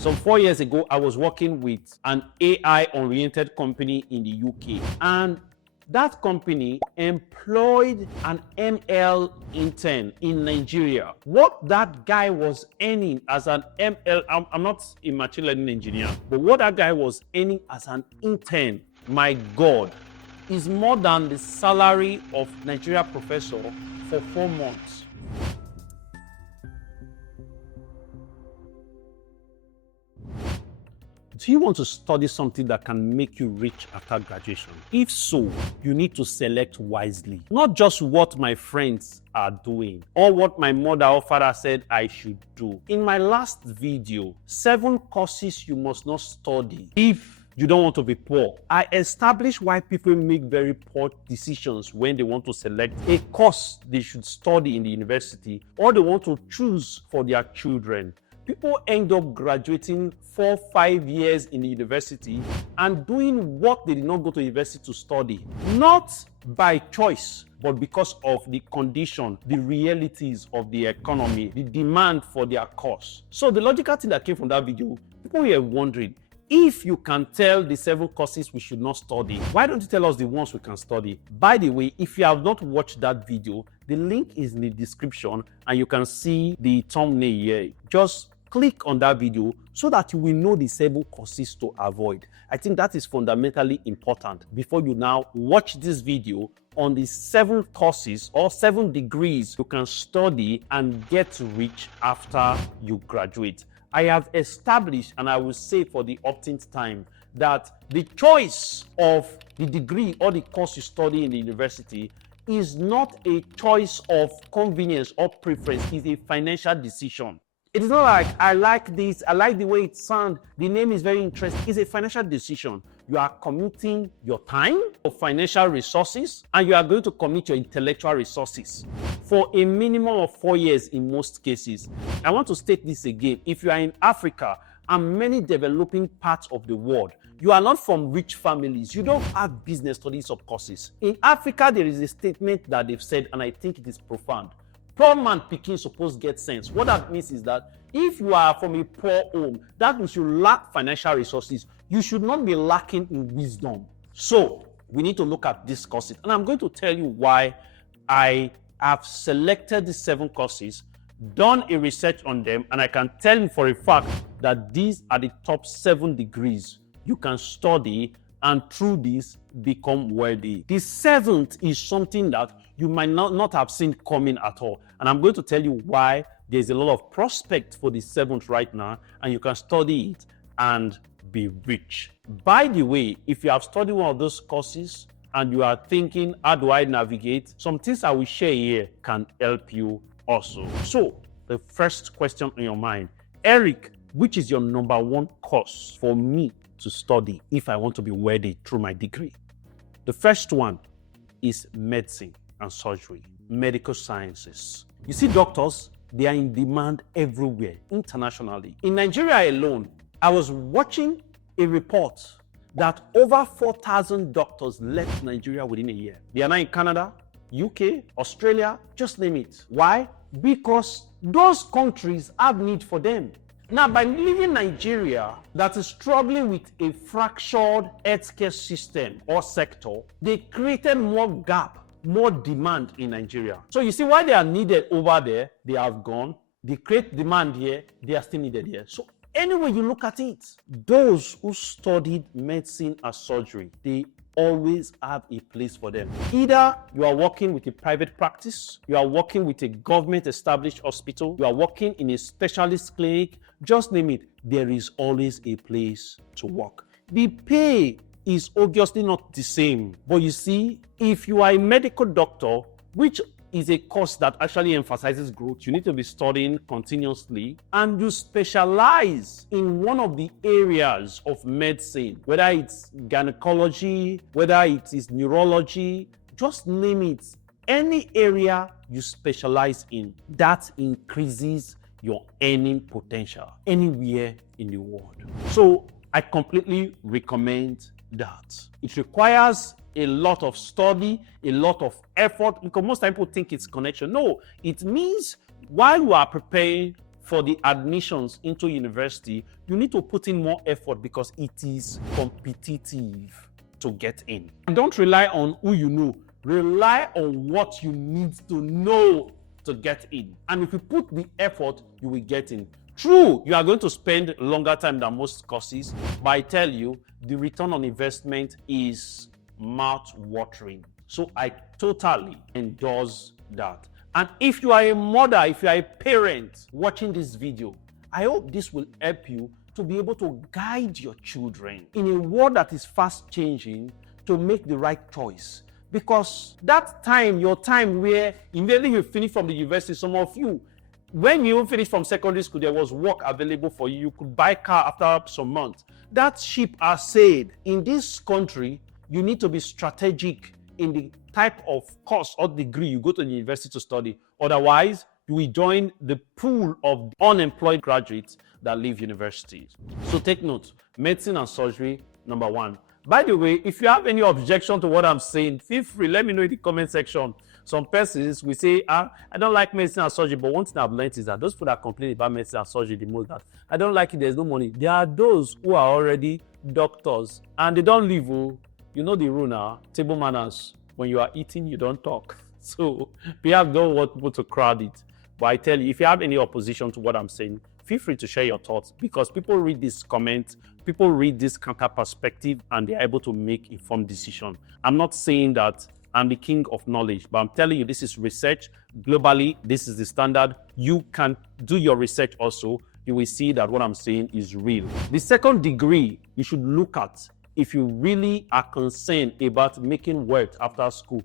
Some 4 years ago, I was working with an AI-oriented company in the UK, and that company employed an ML intern in Nigeria. What that guy was earning as an ML, I'm not a machine learning engineer, but what that guy was earning as an intern, my God, is more than the salary of Nigeria professor for 4 months. Do you want to study something that can make you rich after graduation? If so, you need to select wisely. Not just what my friends are doing or what my mother or father said I should do. In my last video, 7 courses you must not study if you don't want to be poor, I established why people make very poor decisions when they want to select a course they should study in the university or they want to choose for their children. People end up graduating 4-5 years in the university and doing what they did not go to university to study. Not by choice, but because of the condition, the realities of the economy, the demand for their course. So the logical thing that came from that video, people were wondering, if you can tell the 7 courses we should not study, why don't you tell us the ones we can study? By the way, if you have not watched that video, the link is in the description and you can see the thumbnail here. Just click on that video so that you will know the 7 courses to avoid. I think that is fundamentally important before you now watch this video on the 7 courses or 7 degrees you can study and get rich after you graduate. I have established, and I will say for the umpteenth time, that the choice of the degree or the course you study in the university is not a choice of convenience or preference, it's a financial decision. It is not like, I like this, I like the way it sounds, the name is very interesting. It's a financial decision. You are committing your time, your financial resources, and you are going to commit your intellectual resources for a minimum of 4 years in most cases. I want to state this again. If you are in Africa and many developing parts of the world, you are not from rich families. You don't have business studies or courses. In Africa, there is a statement that they've said, and I think it is profound. Poor man pikin suppose get sense. What that means is that if you are from a poor home, that means you lack financial resources. You should not be lacking in wisdom. So we need to look at these courses. And I'm going to tell you why I have selected these 7 courses, done a research on them, and I can tell you for a fact that these are the top 7 degrees you can study and through this become wealthy. The 7th is something that you might not have seen coming at all. And I'm going to tell you why there's a lot of prospect for the 7th right now, and you can study it and be rich. By the way, if you have studied one of those courses and you are thinking, how do I navigate? Some things I will share here can help you also. So the first question on your mind, Eric, which is your number 1 course for me to study if I want to be wealthy through my degree? The first one is medicine and surgery, medical sciences. You see, doctors, they are in demand everywhere, internationally. In Nigeria alone, I was watching a report that over 4,000 doctors left Nigeria within a year. They are now in Canada, UK, Australia, just name it. Why? Because those countries have need for them. Now, by leaving Nigeria that is struggling with a fractured healthcare system or sector, they created more gap, more demand in Nigeria. So you see why they are needed over there, they have gone. They create demand here, they are still needed here. So anyway you look at it, those who studied medicine and surgery, they always have a place for them. Either you are working with a private practice, you are working with a government established hospital, you are working in a specialist clinic, just name it, there is always a place to work. The pay is obviously not the same, but you see, if you are a medical doctor, which is a course that actually emphasizes growth, you need to be studying continuously, and you specialize in one of the areas of medicine, whether it's gynecology, whether it is neurology, just name it. Any area you specialize in, that increases your earning potential anywhere in the world. So I completely recommend that. It requires a lot of study, a lot of effort, because most people think it's connection. No, it means while you are preparing for the admissions into university, you need to put in more effort because it is competitive to get in. And don't rely on who you know. Rely on what you need to know to get in. And if you put the effort, you will get in. True, you are going to spend longer time than most courses, but I tell you, the return on investment is mouth-watering. So I totally endorse that. And if you are a mother, if you are a parent watching this video, I hope this will help you to be able to guide your children in a world that is fast changing to make the right choice. Because that time, your time where immediately you finish from the university, some of you, when you finish from secondary school, there was work available for you. You could buy a car after some months. That ship has sailed. In this country, you need to be strategic in the type of course or degree you go to the university to study. Otherwise, you will join the pool of unemployed graduates that leave universities. So take note, medicine and surgery, number one. By the way, if you have any objection to what I'm saying, feel free, let me know in the comment section. Some persons will say, I don't like medicine and surgery, but one thing I've learned is that those people that complain about medicine and surgery the most, that I don't like it, there's no money. There are those who are already doctors and they don't live. You know the rule now, table manners. When you are eating, you don't talk. So perhaps don't want people to crowd it. But I tell you, if you have any opposition to what I'm saying, feel free to share your thoughts, because people read this comment, people read this counter perspective, and they're able to make informed decision. I'm not saying that I'm the king of knowledge, but I'm telling you, this is research. Globally, this is the standard. You can do your research also. You will see that what I'm saying is real. The second degree you should look at if you really are concerned about making wealth after school,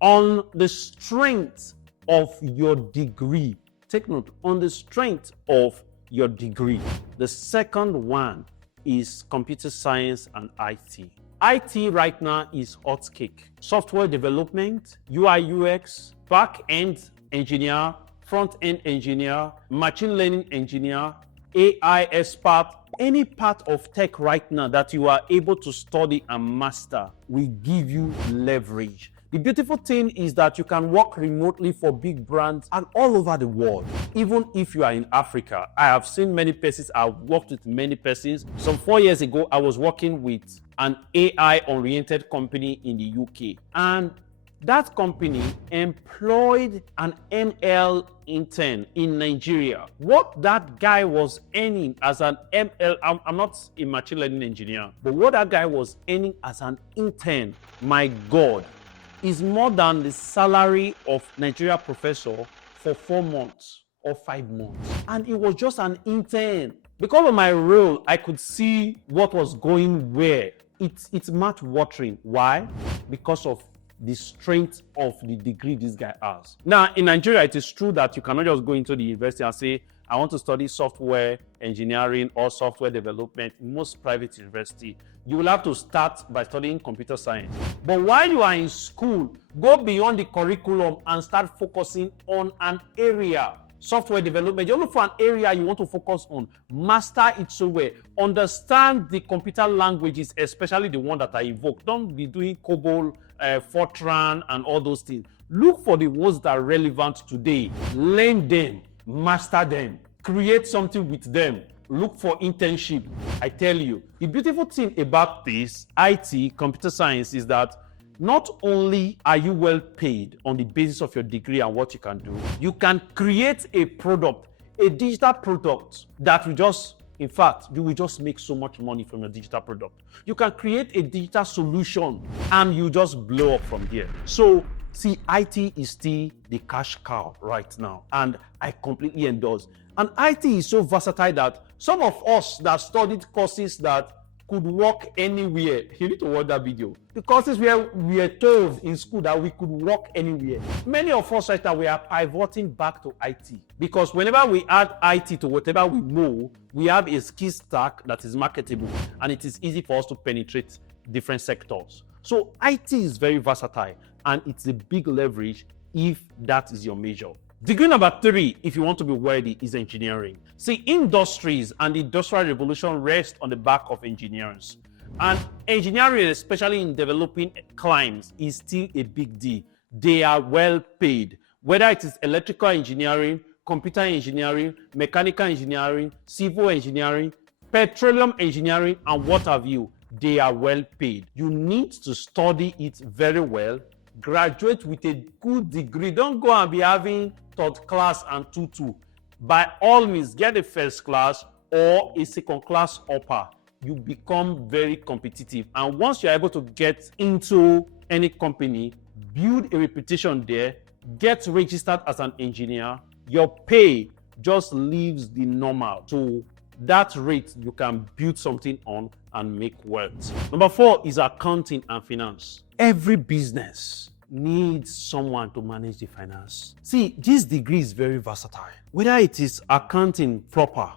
on the strength of your degree. Take note, on the strength of your degree. The second one is computer science and IT. IT right now is hot cake. Software development, UI UX, back-end engineer, front-end engineer, machine learning engineer, AI expert, any part of tech right now that you are able to study and master will give you leverage. The beautiful thing is that you can work remotely for big brands and all over the world. Even if you are in Africa, I have seen many persons, I've worked with many persons. Some 4 years ago, I was working with an AI-oriented company in the UK. And that company employed an ML intern in Nigeria. What that guy was earning as an ML, I'm not a machine learning engineer, but what that guy was earning as an intern, my God, is more than the salary of Nigeria professor for 4 months or 5 months. And it was just an intern. Because of my role, I could see what was going where. It's mouth-watering. Why? Because of the strength of the degree this guy has. Now, in Nigeria, it is true that you cannot just go into the university and say, I want to study software engineering or software development in most private universities. You will have to start by studying computer science. But while you are in school, go beyond the curriculum and start focusing on an area. Software development, you look for an area you want to focus on. Master it so well. Understand the computer languages, especially the one that I evoke. Don't be doing COBOL, Fortran, and all those things. Look for the ones that are relevant today. Learn them, master them, create something with them. Look for internship. I tell you, the beautiful thing about this IT, computer science, is that not only are you well paid on the basis of your degree and what you can do, you can create a product, a digital product that will just, in fact, you will just make so much money from your digital product. You can create a digital solution and you just blow up from there. So, see, IT is still the cash cow right now, and I completely endorse. And IT is so versatile that some of us that studied courses that could work anywhere. You need to watch that video. The courses where we were told in school that we could work anywhere. Many of us right now, we are pivoting back to IT, because whenever we add IT to whatever we know, we have a skill stack that is marketable, and it is easy for us to penetrate different sectors. So IT is very versatile, and it's a big leverage if that is your major. Degree number 3, if you want to be worthy, is engineering. See, industries and the industrial revolution rest on the back of engineers. And engineering, especially in developing climes, is still a big deal. They are well paid. Whether it is electrical engineering, computer engineering, mechanical engineering, civil engineering, petroleum engineering, and what have you, they are well paid. You need to study it very well, graduate with a good degree. Don't go and be having third class and 2-2. By all means, get a first class or a second class upper. You become very competitive. And once you're able to get into any company, build a reputation there, get registered as an engineer, your pay just leaves the normal. So that rate you can build something on and make wealth. Number 4 is accounting and finance. Every business needs someone to manage the finance. See, this degree is very versatile. Whether it is accounting proper,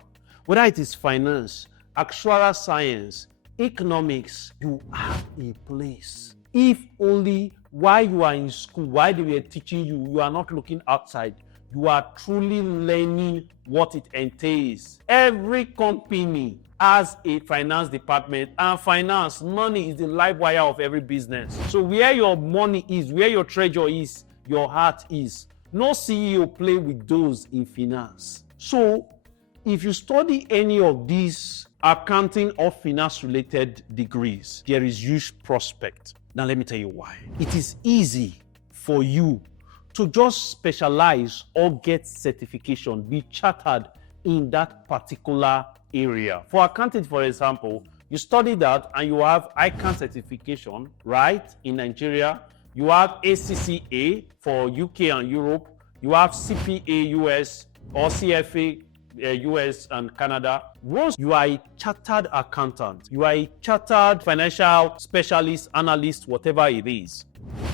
whether it is finance, actuarial science, economics, you have a place. If only while you are in school, while they were teaching you, you are not looking outside. You are truly learning what it entails. Every company has a finance department, and finance, money is the life wire of every business. So where your money is, where your treasure is, your heart is. No CEO play with those in finance. So if you study any of these accounting or finance related degrees, there is huge prospect. Now let me tell you why. It is easy for you to just specialize or get certification, be chartered in that particular area. For accounting, for example, you study that and you have ICANN certification, right, in Nigeria. You have ACCA for UK and Europe. You have CPA US or CFA US and Canada. Once you are a chartered accountant, you are a chartered financial specialist, analyst, whatever it is,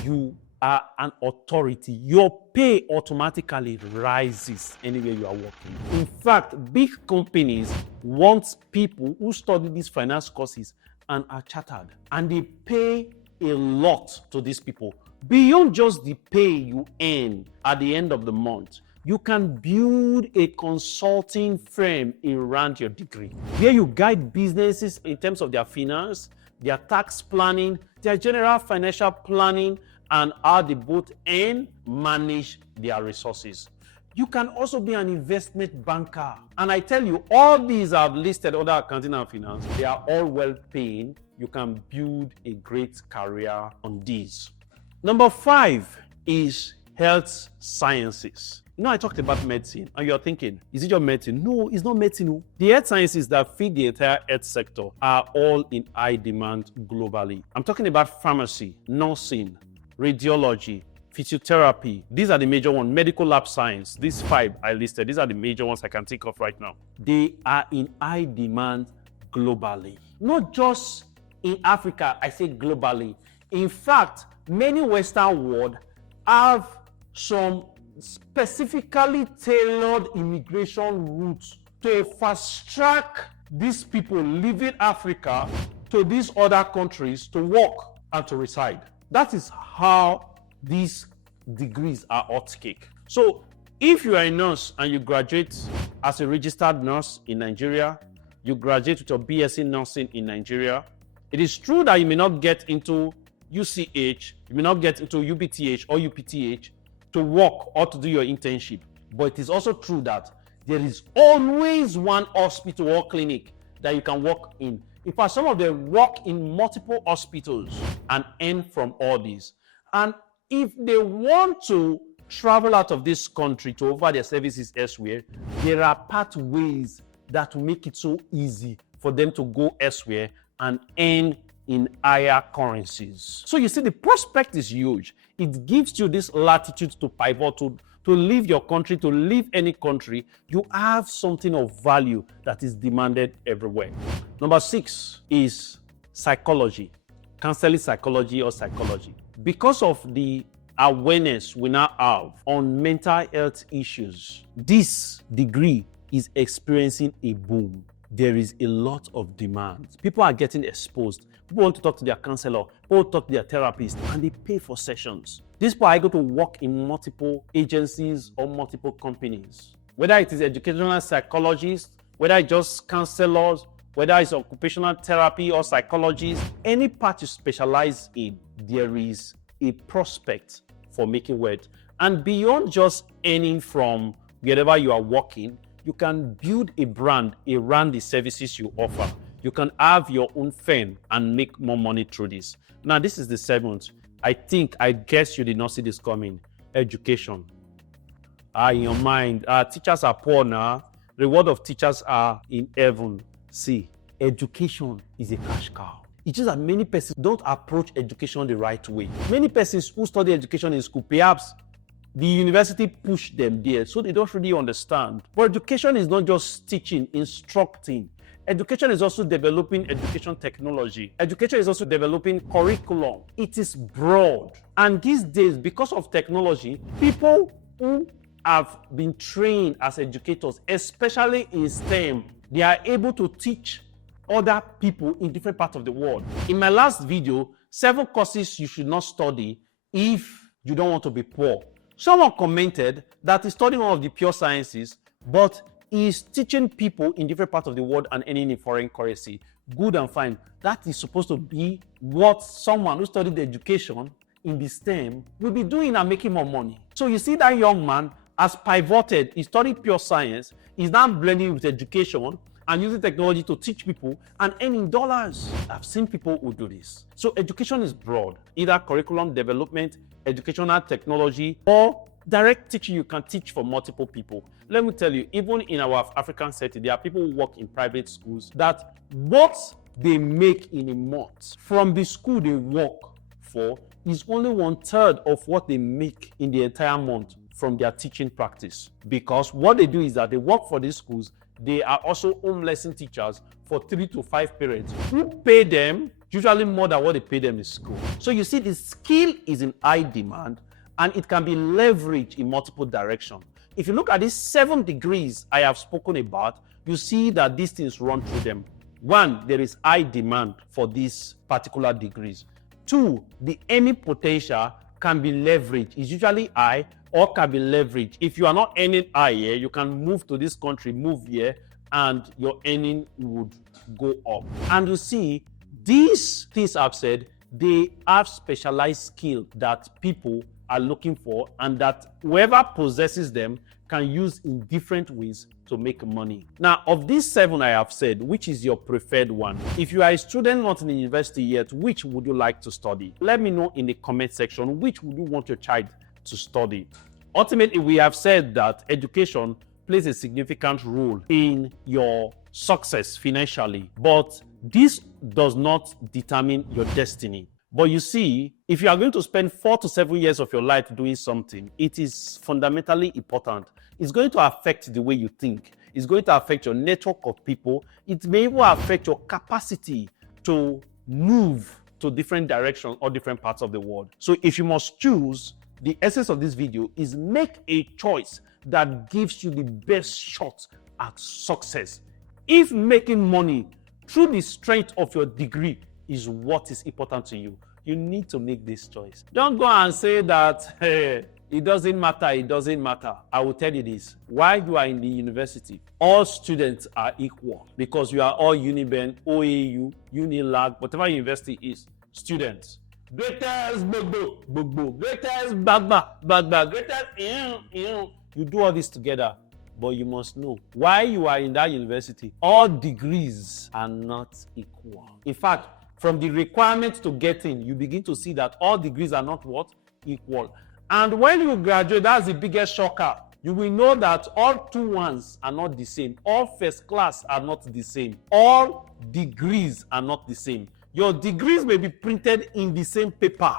you are an authority. Your pay automatically rises anywhere you are working. In fact, big companies want people who study these finance courses and are chartered, and they pay a lot to these people. Beyond just the pay you earn at the end of the month, you can build a consulting firm around your degree, where you guide businesses in terms of their finance, their tax planning, their general financial planning, and how they both earn, manage their resources. You can also be an investment banker. And I tell you, all these I've listed under accounting and finance, they are all well paying. You can build a great career on these. Number 5 is health sciences. You know, I talked about medicine, and you're thinking, is it your medicine? No, it's not medicine. The health sciences that feed the entire health sector are all in high demand globally. I'm talking about pharmacy, nursing, radiology, physiotherapy. These are the major ones. Medical lab science. These 5 I listed. These are the major ones I can think of right now. They are in high demand globally. Not just in Africa, I say globally. In fact, many Western world have some specifically tailored immigration routes to fast track these people leaving Africa to these other countries to work and to reside. That is how these degrees are hot cake. So if you are a nurse and you graduate as a registered nurse in Nigeria, you graduate with your BSc nursing in Nigeria, it is true that you may not get into UCH, you may not get into UBTH or UPTH to work or to do your internship. But it is also true that there is always one hospital or clinic that you can work in. In fact, some of them work in multiple hospitals and earn from all these. And if they want to travel out of this country to offer their services elsewhere, there are pathways that will make it so easy for them to go elsewhere and earn in higher currencies. So you see, the prospect is huge. It gives you this latitude to pivot, to leave your country, to leave any country. You have something of value that is demanded everywhere. Number 6 is psychology, counseling psychology or psychology. Because of the awareness we now have on mental health issues, this degree is experiencing a boom. There is a lot of demand. People are getting exposed. People want to talk to their counselor, people want to talk to their therapist, and they pay for sessions. These people are able to work in multiple agencies or multiple companies. Whether it is educational psychologists, whether it's just counselors, whether it's occupational therapy or psychologists, any part you specialize in, there is a prospect for making wealth. And beyond just earning from wherever you are working, you can build a brand around the services you offer. You can have your own firm and make more money through this. Now, this is the seventh. I guess you did not see this coming. Education. In your mind, teachers are poor now. Reward of teachers are in heaven. See, education is a cash cow. It's just that many persons don't approach education the right way. Many persons who study education in school, perhaps the university pushed them there, so they don't really understand. But education is not just teaching, instructing. Education is also developing education technology. Education is also developing curriculum. It is broad. And these days, because of technology, people who have been trained as educators, especially in STEM, they are able to teach other people in different parts of the world. In my last video, 7 courses you should not study if you don't want to be poor. Someone commented that he's studying one of the pure sciences, but he's teaching people in different parts of the world and earning in foreign currency. Good and fine. That is supposed to be what someone who studied education in the STEM will be doing and making more money. So you see that young man has pivoted. He studied pure science. He's now blending with education and using technology to teach people and earning dollars. I've seen people who do this. So education is broad, either curriculum development, educational technology, or direct teaching. You can teach for multiple people. Let me tell you, even in our African setting, there are people who work in private schools that what they make in a month from the school they work for is only 1/3 of what they make in the entire month from their teaching practice. Because what they do is that they work for these schools. They are also home lesson teachers for 3 to 5 parents who pay them usually more than what they pay them in school. So you see, the skill is in high demand and it can be leveraged in multiple directions. If you look at these 7 degrees I have spoken about, you see that these things run through them. 1, there is high demand for these particular degrees. 2, the earning potential can be leveraged. It's usually high or can be leveraged. If you are not earning high here, you can move to this country, move here, and your earning would go up. And you see, these things I've said, they have specialized skill that people are looking for and that whoever possesses them can use in different ways to make money. Now, of these 7 I have said, which is your preferred one? If you are a student not in the university yet, which would you like to study? Let me know in the comment section, which would you want your child to study? Ultimately, we have said that education plays a significant role in your success financially, but this does not determine your destiny. But you see, if you are going to spend 4 to 7 years of your life doing something, it is fundamentally important. It's going to affect the way you think. It's going to affect your network of people. It may even affect your capacity to move to different directions or different parts of the world. So if you must choose, the essence of this video is make a choice that gives you the best shot at success. If making money through the strength of your degree is what is important to you, you need to make this choice. Don't go and say that, hey, it doesn't matter, it doesn't matter. I will tell you this. While you are in the university, all students are equal because you are all Uniben, OAU, Unilag, whatever university is, students. Greatest Gbogbo, greatest Bagba, greatest You do all this together, but you must know, while you are in that university, all degrees are not equal. In fact, from the requirements to get in, you begin to see that all degrees are not what? Equal. And when you graduate, that's the biggest shocker. You will know that all 2-1s are not the same. All first class are not the same. All degrees are not the same. Your degrees may be printed in the same paper,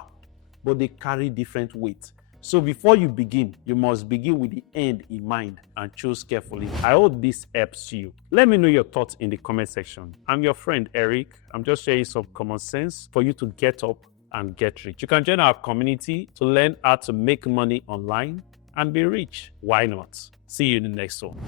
but they carry different weight. So before you begin, you must begin with the end in mind and choose carefully. I hope this helps you. Let me know your thoughts in the comment section. I'm your friend, Eric. I'm just sharing some common sense for you to get up and get rich. You can join our community to learn how to make money online and be rich. Why not? See you in the next one.